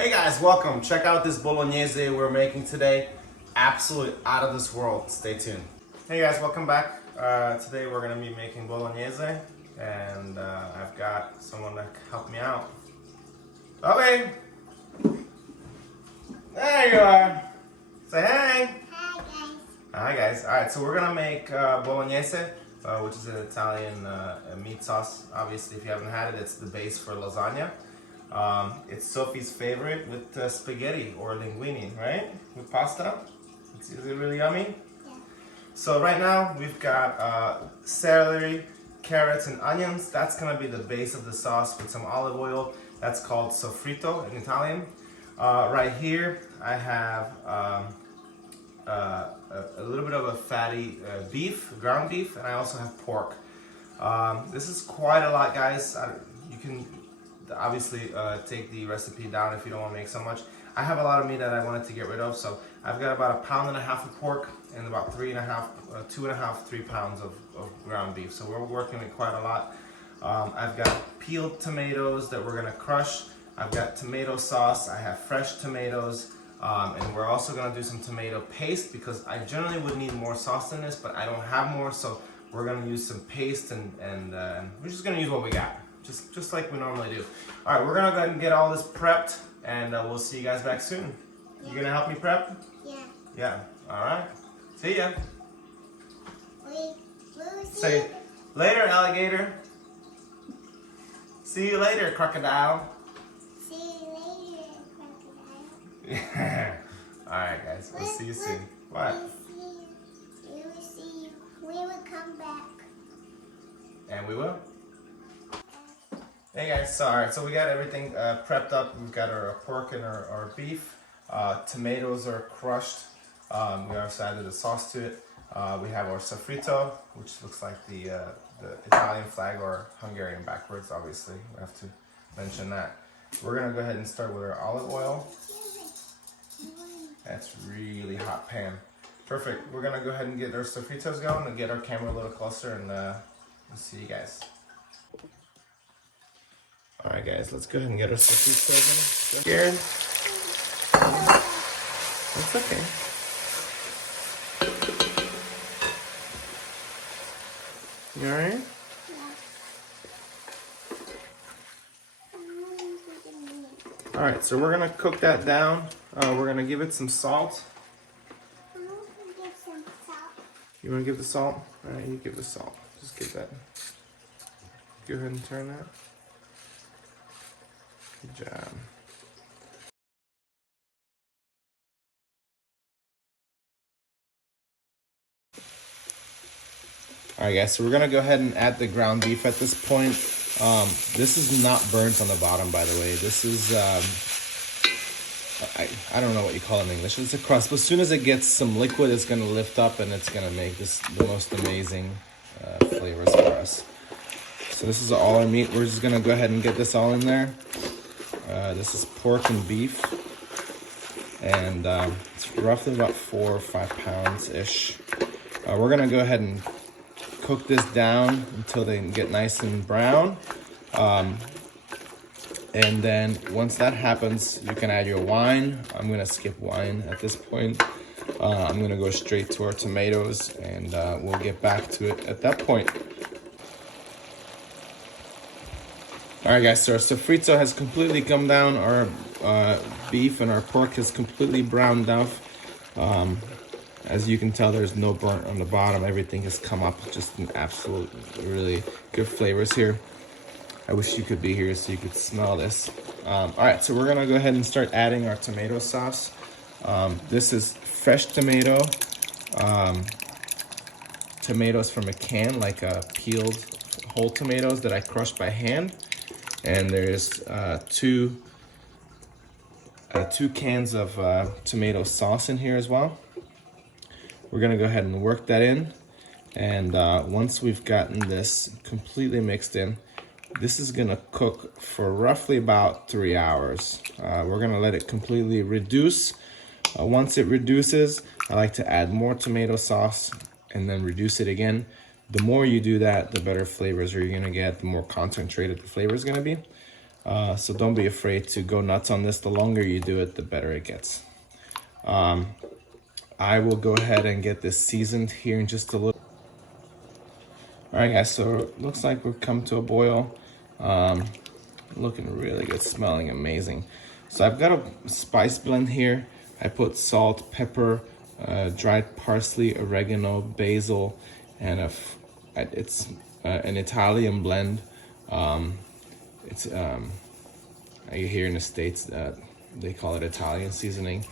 Hey guys, welcome. Check out this bolognese we're making today. Absolutely out of this world. Stay tuned. Hey guys, welcome back. Today we're going to be making bolognese and I've got someone to help me out. Okay. There you are. Say hey. Hi guys. Hi guys. Alright, so we're going to make bolognese, which is an Italian meat sauce. Obviously, if you haven't had it, it's the base for lasagna. It's Sophie's favorite with spaghetti or linguine, right? With pasta. Is it really yummy? Yeah. So right now we've got celery, carrots, and onions. That's gonna be the base of the sauce with some olive oil. That's called sofrito in Italian. Right here I have a little bit of a fatty beef, ground beef, and I also have pork. This is quite a lot, guys. You can obviously take the recipe down if you don't want to make so much. I have a lot of meat that I wanted to get rid of, so I've got about 1.5 pounds of pork and about 3 pounds of ground beef. So we're working with quite a lot. I've got peeled tomatoes that we're gonna crush. I've got tomato sauce. I have fresh tomatoes, and we're also gonna do some tomato paste because I generally would need more sauce than this, but I don't have more, so we're gonna use some paste and we're just gonna use what we got. Just like we normally do. All right, we're gonna go ahead and get all this prepped, and we'll see you guys back soon. Yeah. You gonna help me prep? Yeah. Yeah. All right. See ya. We'll see Say you. later, alligator. See you later, crocodile. See you later, crocodile. All right, guys. We'll see you soon. What? We will see you. We will come back. And we will. Hey guys, so we got everything prepped up. We've got our pork and our beef. Tomatoes are crushed. We also added the sauce to it. We have our sofrito, which looks like the Italian flag, or Hungarian backwards, obviously. We have to mention that. We're gonna go ahead and start with our olive oil. That's really hot pan. Perfect. We're gonna go ahead and get our sofritos going and get our camera a little closer, and we'll see you guys. All right, guys, let's go ahead and get our sofritos in. Scared? It's okay. You all right? All right, so we're gonna cook that down. We're gonna give it some salt. I'm going to give some salt. You wanna give the salt? All right, you give the salt. Just give that. Go ahead and turn that. Good job. All right, guys, so we're gonna go ahead and add the ground beef at this point. This is not burnt on the bottom, by the way. This is, I don't know what you call it in English. It's a crust, but as soon as it gets some liquid, it's gonna lift up and it's gonna make this the most amazing flavors for us. So this is all our meat. We're just gonna go ahead and get this all in there. This is pork and beef, and it's roughly about 4 or 5 pounds-ish. We're gonna go ahead and cook this down until they get nice and brown. And then once that happens, you can add your wine. I'm gonna skip wine at this point. I'm gonna go straight to our tomatoes, and we'll get back to it at that point. All right, guys, so our sofrito has completely come down. Our beef and our pork has completely browned up. As you can tell, there's no burnt on the bottom. Everything has come up, just an absolute, really good flavors here. I wish you could be here so you could smell this. All right, so we're gonna go ahead and start adding our tomato sauce. This is fresh tomato, tomatoes from a can, like peeled whole tomatoes that I crushed by hand. And there's two cans of tomato sauce in here as well. We're gonna go ahead and work that in. And once we've gotten this completely mixed in, this is gonna cook for roughly about 3 hours. We're gonna let it completely reduce. Once it reduces, I like to add more tomato sauce and then reduce it again. The more you do that, the better flavors you're gonna get, the more concentrated the flavor is gonna be. So don't be afraid to go nuts on this. The longer you do it, the better it gets. I will go ahead and get this seasoned here in just a little. All right, guys, so it looks like we've come to a boil. Looking really good, smelling amazing. So I've got a spice blend here. I put salt, pepper, dried parsley, oregano, basil, and it's an Italian blend. It's here in the States, they call it Italian seasoning.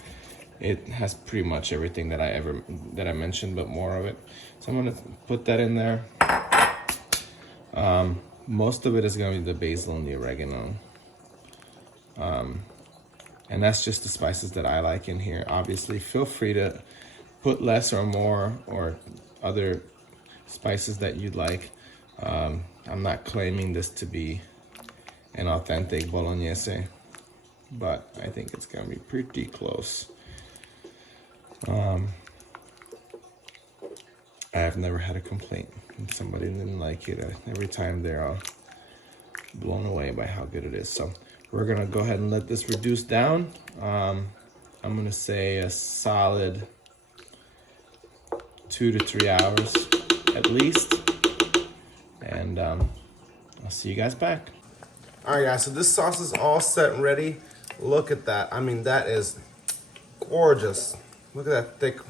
It has pretty much everything that I mentioned, but more of it. So I'm gonna put that in there. Most of it is gonna be the basil and the oregano. And that's just the spices that I like in here. Obviously, feel free to put less or more or other spices that you'd like. I'm not claiming this to be an authentic bolognese, but I think it's gonna be pretty close. I have never had a complaint. Somebody didn't like it. Every time they're all blown away by how good it is. So we're gonna go ahead and let this reduce down. I'm gonna say a solid 2 to 3 hours at least. And I'll see you guys back. All right, guys, so this sauce is all set and ready. Look at that. I mean, that is gorgeous. Look at that thick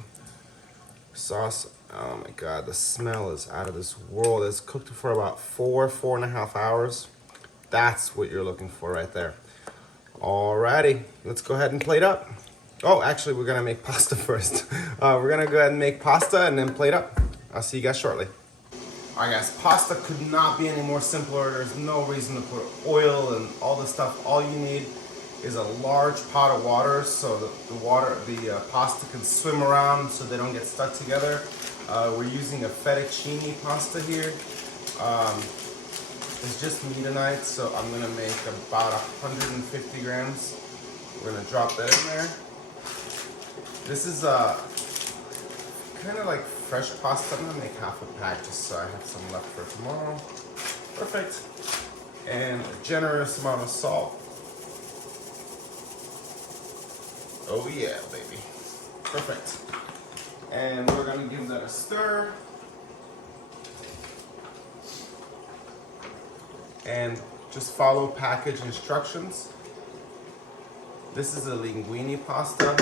sauce. Oh my God, the smell is out of this world. It's cooked for about 4.5 hours. That's what you're looking for right there. Alrighty, let's go ahead and plate up. Oh, actually, we're gonna make pasta first. We're gonna go ahead and make pasta and then plate up. I'll see you guys shortly. All right, guys, pasta could not be any more simpler. There's no reason to put oil and all this stuff. All you need is a large pot of water so the pasta can swim around so they don't get stuck together. We're using a fettuccine pasta here. It's just me tonight, so I'm gonna make about 150 grams. We're gonna drop that in there. This is kind of like fresh pasta. I'm gonna make half a pack just so I have some left for tomorrow. Perfect. And a generous amount of salt. Oh yeah, baby. Perfect. And we're gonna give that a stir. And just follow package instructions. This is a linguine pasta.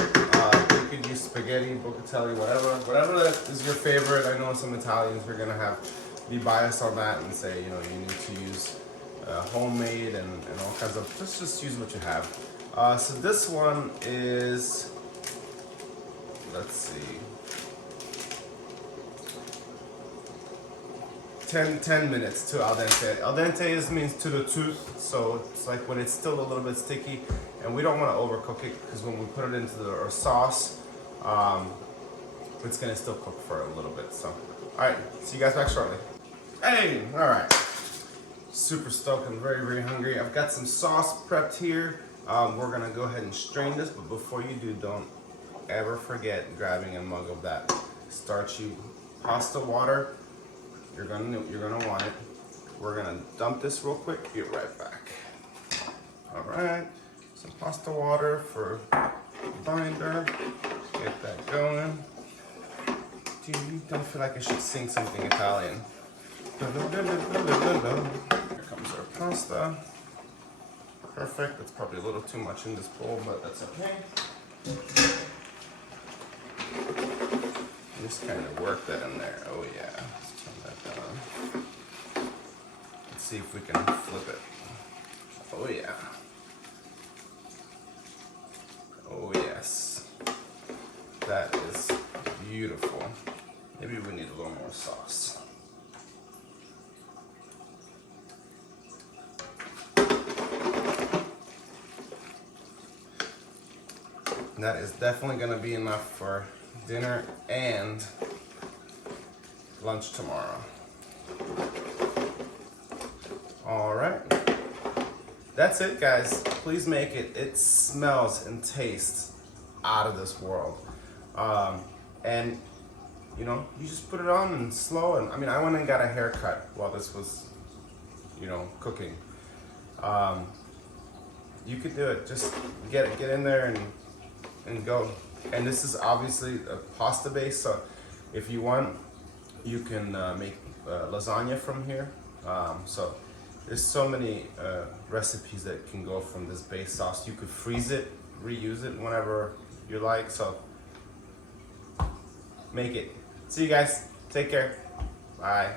You could use spaghetti, bocatelli, whatever that is your favorite. I know some Italians are gonna be biased on that and say, you know, you need to use homemade and all kinds of. Just use what you have. So this one is, let's see, 10 minutes to al dente. Al dente means to the tooth, so it's like when it's still a little bit sticky, and we don't want to overcook it because when we put it into our sauce, it's gonna still cook for a little bit. So, all right, see you guys back shortly. Hey, all right, super stoked and very hungry. I've got some sauce prepped here. We're gonna go ahead and strain this, but before you do, don't ever forget grabbing a mug of that starchy pasta water. You're gonna want it. We're gonna dump this real quick. Be right back. All right, some pasta water for binder. Get that going. Dude, don't feel like I should sing something Italian. Here comes our pasta. Perfect. That's probably a little too much in this bowl, but that's okay. Just kind of work that in there. Oh yeah. Let's turn that down. Let's see if we can flip it. Oh yeah. Oh yes. That is beautiful. Maybe we need a little more sauce. That is definitely gonna be enough for dinner and lunch tomorrow. All right, that's it, guys. Please make it. It smells and tastes out of this world. And you know, you just put it on and slow. And I mean, I went and got a haircut while this was, you know, cooking. you could do it. Just get in there and go. And this is obviously a pasta base, so if you want, you can make lasagna from here. So there's so many recipes that can go from this base sauce. You could freeze it, reuse it whenever you like. So make it. See you guys. Take care. Bye.